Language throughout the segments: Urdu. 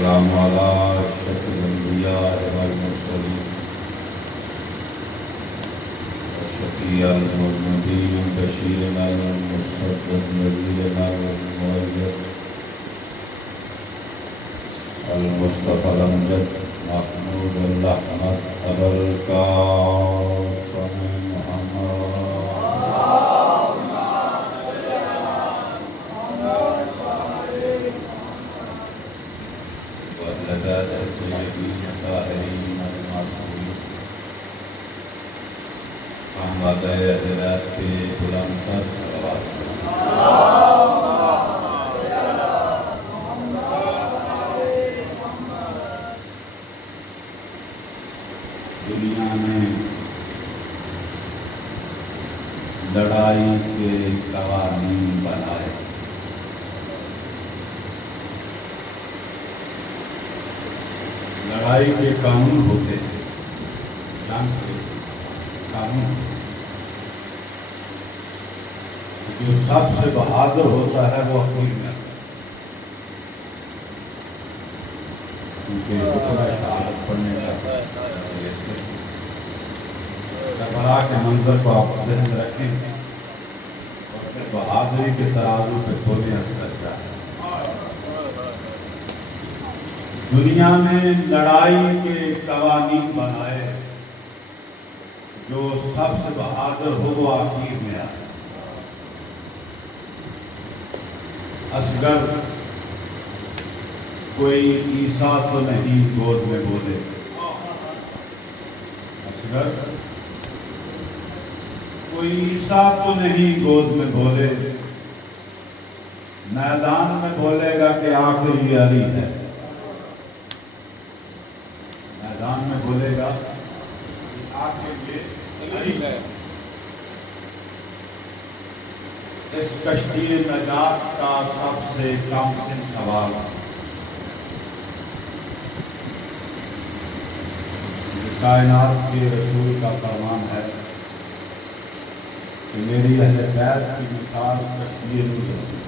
والسلام على أشرف الأنبياء والمرسلين وشفيع المذنبين بشيرنا والمصدق نذيرنا والمؤيد المصطفى الأمجد محمود الأحمد أبا القاسم محمد وأهل الطيبين الطاهرين المعصومين محمد أهل کے بلند تر صلوات دنیا میں لڑائی کے قوانین بنائے، لڑائی کے قانون ہوتے ہیں، جنگ کے قانون، جو سب سے بہادر ہوتا ہے وہ اخیر میں، کیونکہ خطبہ شہادت پڑھنے کا کربلا کے منظر کو آپ ذہن میں رکھیں اور پھر بہادری کے ترازو پہ تولیں سجدہ ہے۔ دنیا میں لڑائی کے قوانین بنائے، جو سب سے بہادر ہو وہ آخر میں آئے۔ اصغر کوئی عیسیٰ تو نہیں گود میں بولے، اصغر کوئی عیسیٰ تو نہیں گود میں بولے، میدان میں بولے گا کہ آخر یہ علی ہے، میدان میں بولے گا کہ آخر یہ علی ہے۔ اس کشتی نجات کا سب سے کم سن سوال کائنات کے رسول کا فرمان ہے کہ میری اہل بیت کی مثال کشتی نوح رسول۔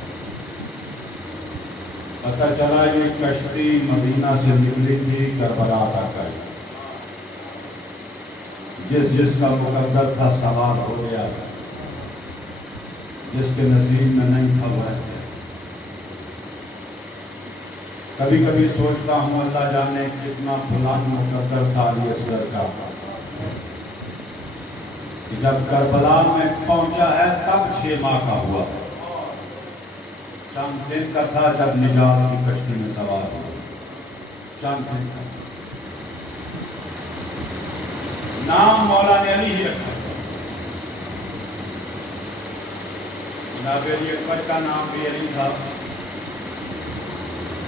پتہ چلا یہ کشتی مدینہ سے نکلی تھی کربلا کا کر، جس کا مقدر تھا سوار ہو گیا، جس کے نصیب میں نہیں تھا وہ رہ گیا۔ کبھی کبھی سوچتا ہوں اللہ جانے کتنا بلند مقدر تھا علی اصغر کا، کہ جب کربلا میں پہنچا ہے تب 6 ماہ کا ہوا، چند دن کا تھا جب نجات کی کشتی میں سوار ہوا، چند دن کا۔ نام مولا نے علی ہی رکھا، جناب علی اکبر کا نام بھی علی تھا،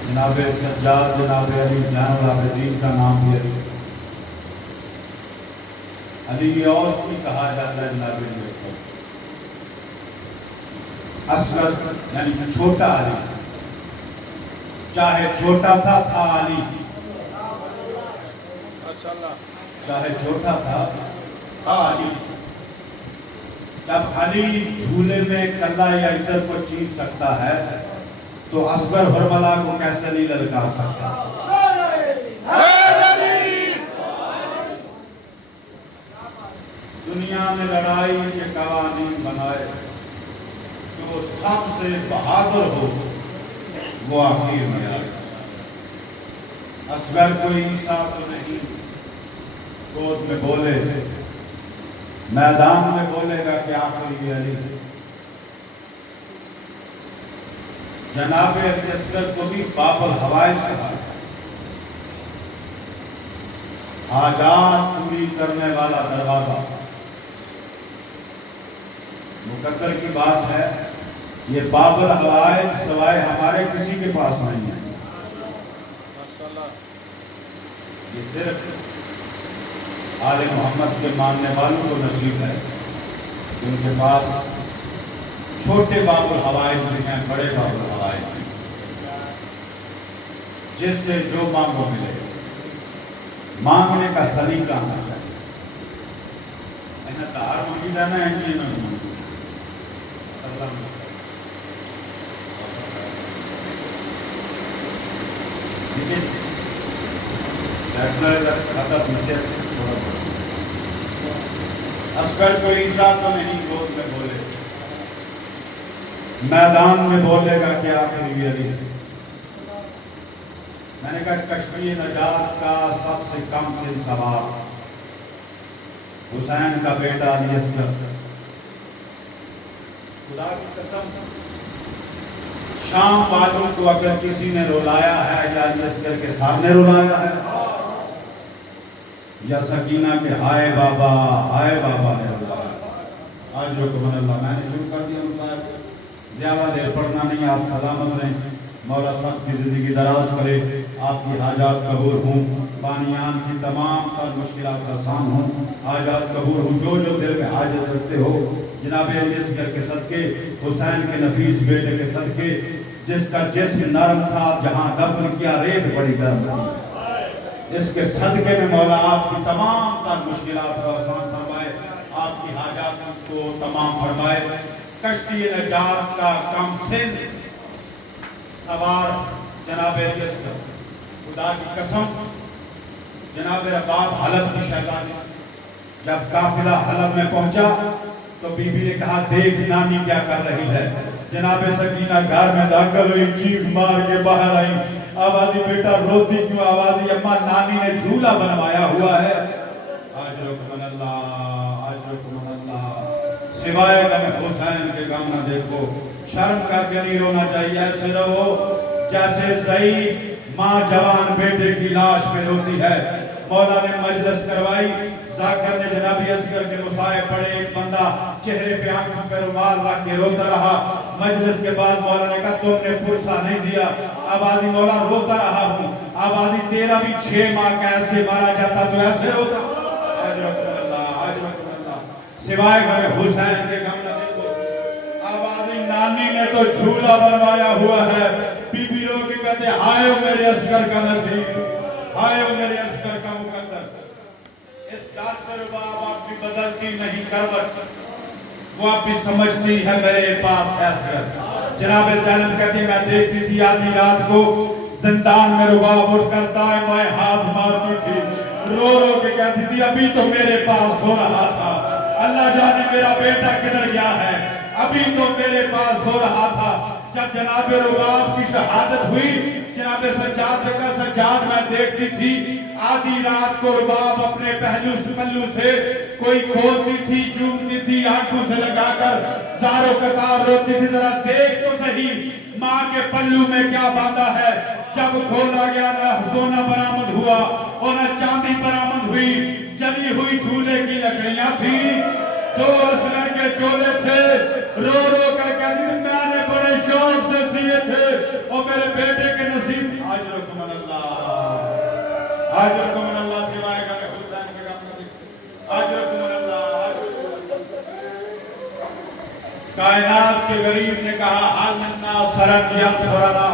جناب سجاد جناب علی زین العابدین کا نام بھی علی، علی اوس بھی کہا جاتا ہے جناب علی اکبر، اصغر یعنی چھوٹا علی، چاہے چھوٹا تھا علی، چاہے چھوٹا تھا علی۔ جب علی جھولے میں کلا یا ادھر کو چین سکتا ہے تو اصغر حرملہ کو کیسے نہیں للکار سکتا؟ دنیا میں لڑائی کے قوانین بنائے، جو سب سے بہادر ہو وہ آخر میں آئے۔ اصغر کوئی عیسیٰ تو نہیں گود میں بولے، میدان میں بولے گا کہ آخر یہ علی۔ جناب علی اصغر کو بھی باب الحوائج کہا، حاجات پوری کرنے والا دروازہ۔ مقدر کی بات ہے یہ باب الحوائج سوائے ہمارے کسی کے پاس نہیں ہے، یہ صرف آل محمد کے ماننے والوں کو نصیب ہے کہ ان کے پاس چھوٹے باب الحوائج بھی ہیں، بڑے باب الحوائج بھی، جس سے جو مانگو ملے۔ مانگنے کا سلیقہ آنا چاہیے، ایسا دار مانگی جانا ہے جی میں لیکن ادب نظر تھوڑا بہت اصغر کو عیسیٰ تو نہیں گود میں بولے، میدان میں بولے گا کہ آخر یہ علی ہے۔ میں نے کہا کشتی نجات کا سب سے کم سن سوار حسین کا بیٹا علی اصغر، خدا کی قسم شام والوں کو اگر کسی نے رلایا ہے یا علی اصغر کے سامنے رلایا ہے یا سکینہ کے ہائے بابا نے رلایا۔ آج رکمن اللہ میں نے شروع کر دیا مطلب زیادہ دیر پڑھنا نہیں، آپ سلامت رہیں، مولا سب کی زندگی دراز کرے، آپ کی حاجات قبول ہوں، بانیان کی تمام تر مشکلات آسان ہوں، حاجات قبول ہوں، جو دل میں حاجت رکھتے ہو جناب علی اصغر کے صدقے، حسین کے نفیس بیٹے کے صدقے، جس کا جسم نرم تھا جہاں دفن کیا ریت بڑی گرم تھی، اس کے صدقے میں مولا آپ کی تمام تر مشکلات کو آسان فرمائے، آپ کی حاجات کو تمام فرمائے۔ کشتی نجات کا کم سن سوار جناب علی اصغر، خدا کی قسم جناب رباب حلب کی شہزادی جب قافلہ حلب میں پہنچا تو بی بی نے کہا دیکھ نانی کیا کر رہی ہے۔ جناب سکینہ گھر میں داخل ہوئی، چیخ مار کے باہر آئی، آوازی بیٹا روتی کیوں؟ آوازی اماں نانی نے جھولا بنوایا ہوا ہے۔ آج رکمن اللہ سوائے غم حسین کے غم نہ دیکھو، شرم کر کے نہیں رونا چاہیے، ایسے رہو جیسے ضعیف ماں جوان بیٹے کی لاش پہ روتی ہے۔ مولا نے مجلس کروائی، ذاکر نے جناب اصغر کے مسائے پڑے، ایک بندہ چہرے پہ آنکھوں پہ رومال رکھ کے روتا رہا۔ مجلس کے بعد مولا نے کہا تم نے پرسہ نہیں دیا۔ آبازی مولا روتا رہا ہوں، آبازی تیرا بھی 6 ماہ کا ایسے مارا جاتا تو ایسے روتا۔ آج رکمن اللہ سوائے غم حسین کے غم نہ دیکھو۔ آبازی نانی نے تو جھولا بنوایا ہوا ہے، بی بی رو کے کہتے ہائے میرے اصغر کا نصیب، ہائے میرے اصغر کا مقدر۔ اس ڈار سے رباب آپ کی بدلتی نہیں کروٹ، وہ آپ بھی سمجھتی ہے میرے پاس اصغر۔ جناب زینب کہتی میں دیکھتی تھی آدھی رات کو زندان میں رباب اٹھ کر دائیں بائیں ہاتھ مارتی تھی، رو کے کہتی تھی ابھی تو میرے پاس سو رہا تھا، اللہ جانے میرا بیٹا کدھر گیا ہے، ابھی تو میرے پاس سو رہا تھا۔ جب جناب رباب کی شہادت ہوئی، جناب سجاد سے کہا سجاد میں دیکھتی تھی آدھی رات کو رباب اپنے پہلو سے کوئی کھولتی تھی، چومتی تھی، آنکھوں سے لگا کر زارو قطار روتی تھی، ذرا دیکھ تو صحیح ماں کے پلو میں کیا باندھا ہے۔ جب کھولا گیا نہ سونا برآمد ہوا اور نہ چاندی برآمد ہوئی، جلی ہوئی جھولے کی لکڑیاں تھی، 2 اصغر کے چولے تھے، رو کر کہتی تھی میں نے بڑے شوق سے سیے تھے اور میرے بیٹے کے نصیب۔ آج رکمن اللہ سوائے غم حسین کے غم نہ دیکھو۔ آج رکمن اللہ کائنات کے غریب نے کہا حال منا سرن یم سرنا،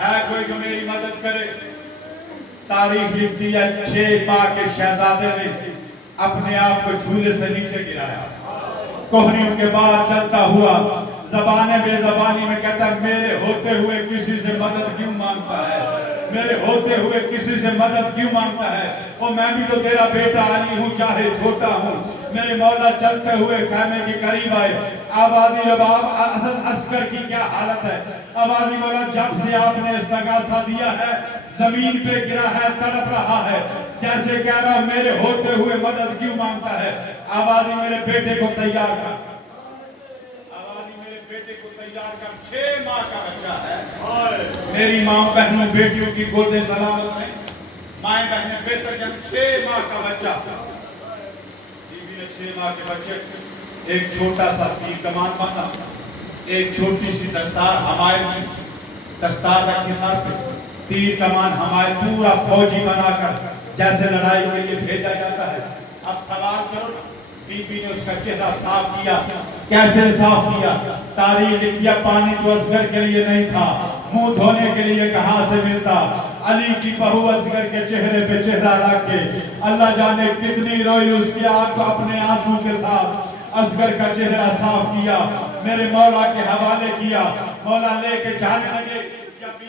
ہے کوئی جو میری مدد کرے۔ تاریخ لکھتی ہے 6 ماہ کے شہزادے نے اپنے آپ کو جھولے سے نیچے گرایا، کوہنیوں کے بعد چلتا ہوا زبان بے زبانی میں کہتا ہے میرے ہوتے ہوئے کسی سے مدد کیوں مانگتا ہے، میرے ہوتے ہوئے کسی سے مدد کیوں مانگتا ہے، اور میں بھی تو تیرا بیٹا علی ہوں چاہے چھوٹا ہوں۔ میرے مولا چلتے ہوئے خیمے کے قریب آئے، آوازی رباب اصغر کی کیا حالت ہے، آوازی مولا جب سے آپ نے استغاثہ دیا ہے زمین پہ گرا ہے، تڑپ رہا ہے، جیسے کہہ رہا میرے ہوتے ہوئے مدد کیوں مانگتا ہے۔ آوازی میرے بیٹے کو تیار کر، آوازی میرے بیٹے کو تیار کر، 6 ماہ کا بچہ ہے۔ میری ماں بہنوں بیٹیوں کی گودیں سلامت ہیں، مائیں بہنیں بہتر جن 6 ماہ کا بچہ، بی بی نے 6 ماہ کے بچے ایک چھوٹا سا تیر کمان باندھا، ایک چھوٹی سی دستار ہمائے کی دستار رکھی ساتھ پہ، تیر کمان ہمائے پورا فوجی بنا کر جیسے لڑائی کے لیے بھیجا جاتا ہے۔ اب سوال کرو بی بی نے اس کا چہرہ صاف کیا، کیسے صاف کیا؟ تاریخ لکھ دیا پانی تو اصغر کے لیے نہیں تھا، منہ دھونے کے لیے کہاں سے ملتا؟ علی کی بہو اصغر کے چہرے پہ چہرہ رکھ کے اللہ جانے کتنی روئی، اس کی آنکھ اپنے آنسو کے ساتھ اصغر کا چہرہ صاف کیا، میرے مولا کے حوالے کیا، مولا لے کے جانے لگے۔ یا بی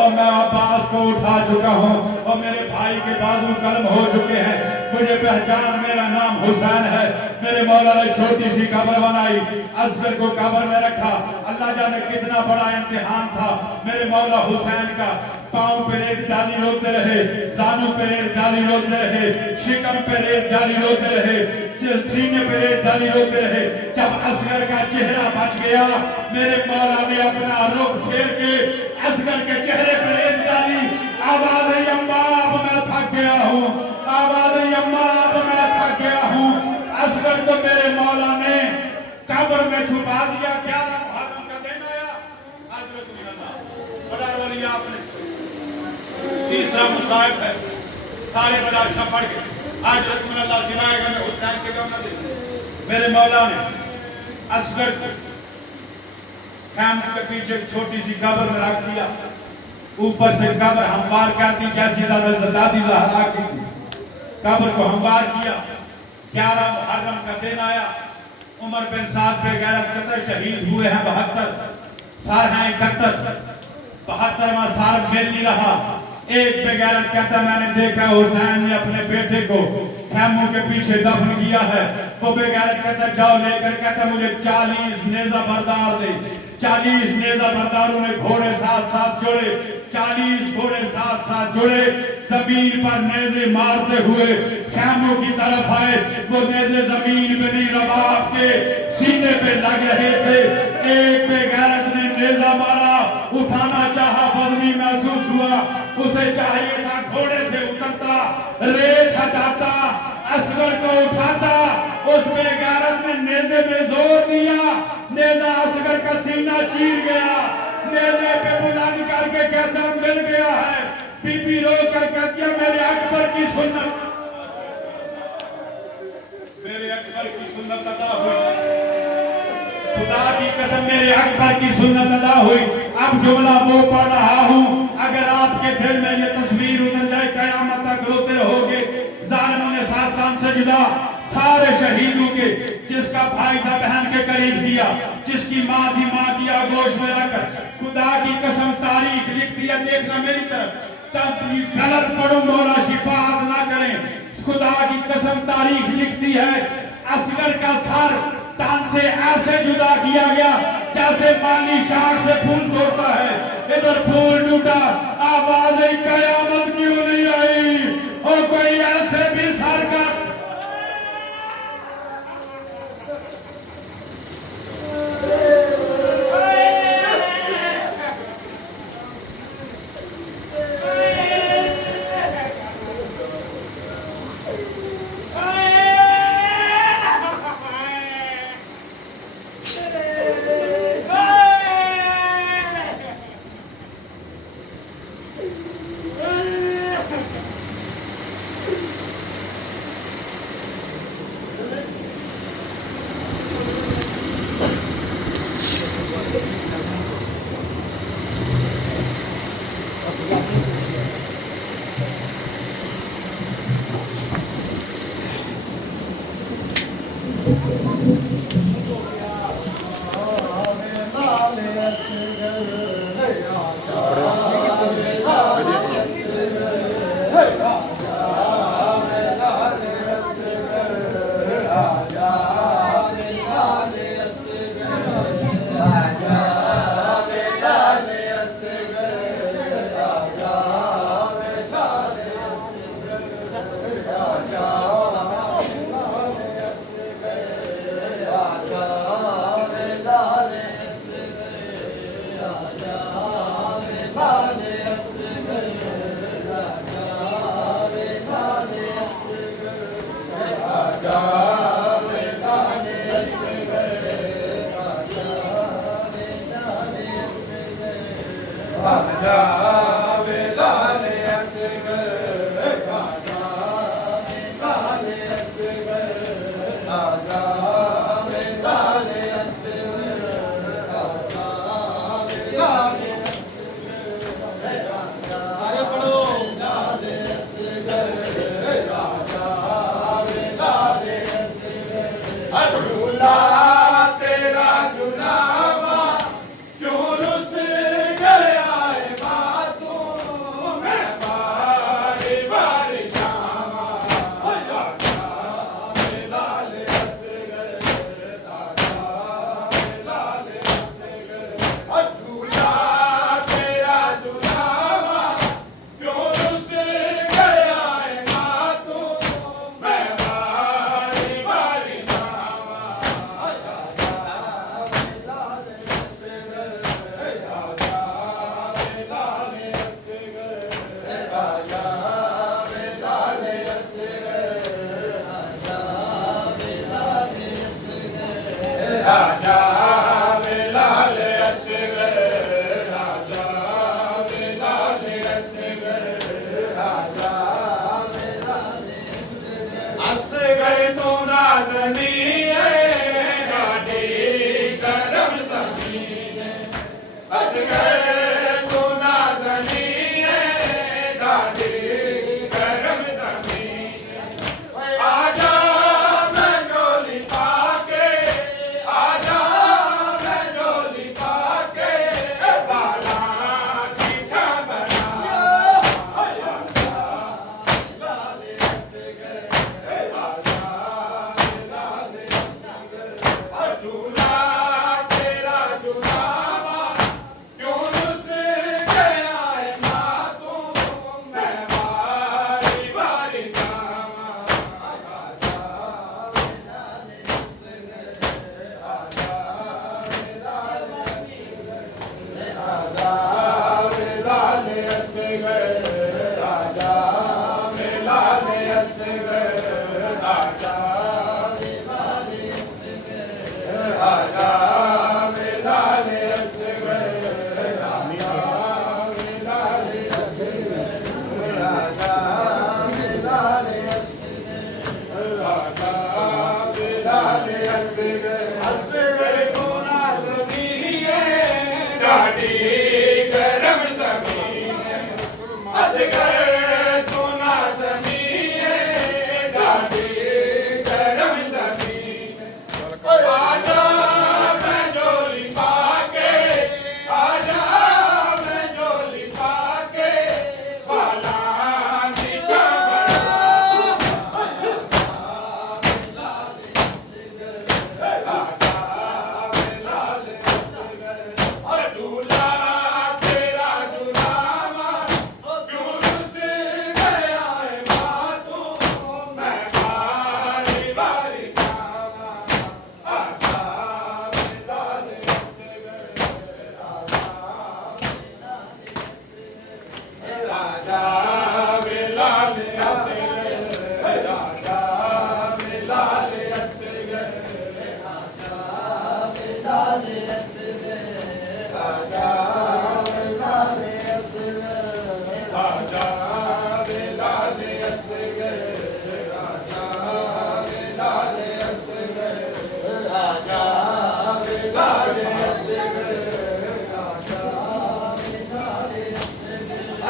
اور میں عباس کو اٹھا چکا ہوں اور میرے بھائی کے بازو قلم ہو چکے ہیں، مجھے پہچان، میرا نام حسین ہے۔ میرے مولا نے چھوٹی سی قبر بنائی، اصغر کو قبر میں رکھا۔ اللہ جانے کتنا بڑا امتحان تھا میرے مولا حسین کا۔ پاؤں پہ ریت ڈالی روتے رہے، زانوں پہ ریت ڈالی روتے رہے، شکم پہ ریت ڈالی روتے رہے، سینے پہ ریت ڈالی روتے رہے۔ جب اصغر کا چہرہ بچ گیا، میرے مولا نے اپنا رخ پھیر کے اصغر کے چہرے پہ ریت ڈالی۔ آواز ہے اماں اب میں تھک گیا ہوں، آواز ہے اماں اب میں تھک گیا ہوں۔ اصغر کو میرے مولا نے قبر میں چھپا دیا۔ 11 محرم کا دن آیا، حضرت من اللہ بڑا ولی آپ نے تیسرا مصائب ہے، سارے بڑا اچھا پڑھ گئے۔ آج رحمت اللہ سوائے گا میں حسین کے غم نہ دے۔ میرے مولا نے اصغر کو خیمے کے پیچھے چھوٹی سی قبر میں رکھ دیا، اوپر سے قبر ہموار کر دی جیسی دادی زہرا کی تھی۔ قبر کو ہموار کیا۔ 11 محرم کا دن آیا، عمر بن سعد بے غیرت قتل شہید ہوئے ہیں 72، سال ہیں 71، 72واں سال مل نہیں رہا۔ ایک بے غیرت کہتا میں نے دیکھا حسین نے اپنے بیٹے کو خیموں کے پیچھے دفن کیا ہے۔ وہ بے غیرت کہتا جاؤ لے کر، کہتا مجھے 40 نیزہ بردار دے۔ 40 نیزہ برداروں نے گھوڑے ساتھ ساتھ جوڑے، 40 گھوڑے ساتھ ساتھ جوڑے، زمین پر نیزے مارتے ہوئے خیموں کی طرف آئے۔ وہ نیزے زمین پہ نہیں، رباب کے سینے پہ لگ رہے تھے۔ ایک بے غیرت نے نیزہ مارا، اٹھانا چاہا، وزنی محسوس ہوا، اسے چاہیے تھا گھوڑے سے اترتا، ریت ہٹاتا، اصغر کو اٹھاتا۔ اس بے غیرت نے نیزے میں زور دیا، نیزہ اصغر کا سینہ چیر گیا۔ نیزے پہ بلند کر کے کہتا مل گیا ہے۔ بی بی رو کر کہتی ہے میرے اکبر کی سنت، میرے اکبر کی سنت ادا ہوئی، خدا کی قسم میرے اکبر کی سنت ادا ہوئی۔ اب جملہ وہ پڑھ رہا ہوں، اگر آپ کے دل میں یہ تصویر اتر جائے قیامت تک روتے رہوگے۔ ظالموں نے ساتان سجدہ سارے شہیدوں کے، جس کا بھائی تھا بہن کے قریب کیا، جس کی ماں تھی ماں کی آگوش میں رکھ کر۔ خدا کی قسم تاریخ لکھتی ہے، دیکھنا میری طرف، تب غلط پڑھوں مولا شفاعت نہ کریں۔ خدا کی قسم تاریخ لکھتی ہے اصغر کا سر تن سے ایسے جدا کیا گیا جیسے پانی شاخ سے پھول توڑتا ہے۔ ادھر پھول ٹوٹا، آواز قیامت کیوں نہیں آئی؟ اور کوئی ایسے بھی سر کا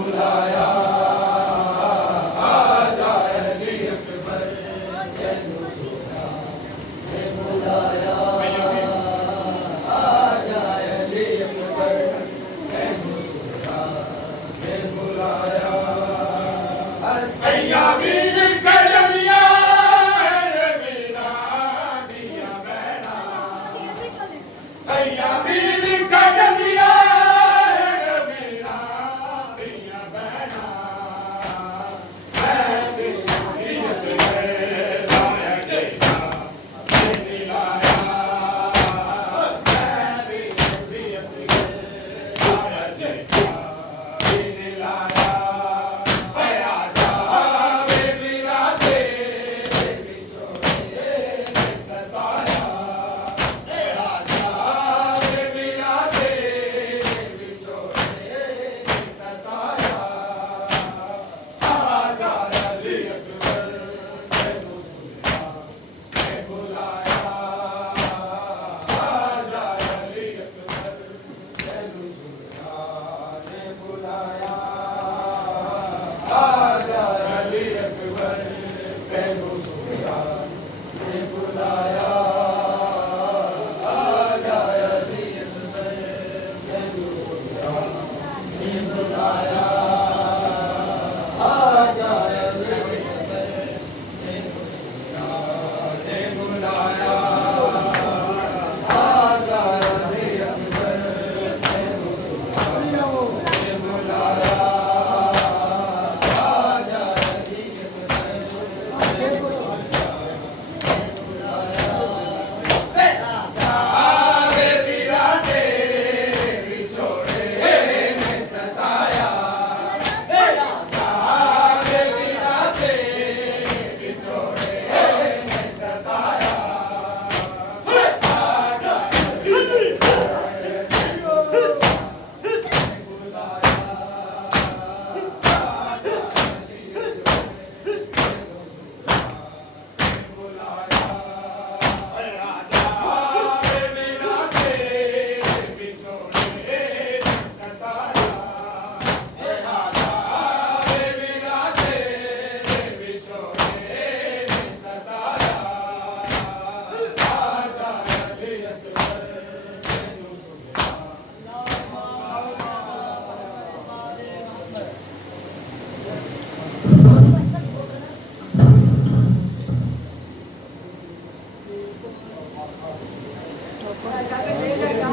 بلایا آ جائے علی اکبر تینوں سونا نے بلایا آ جائے علی اکبر تینوں سونا نے بلایا ایا ویر کجلیا میرا دیا بہنا ایا ویر کجلیا میرا دیا بہنا میں تیری اسے لایا دیتا میں لایا میں تیری اسے لایا دیتا میں لایا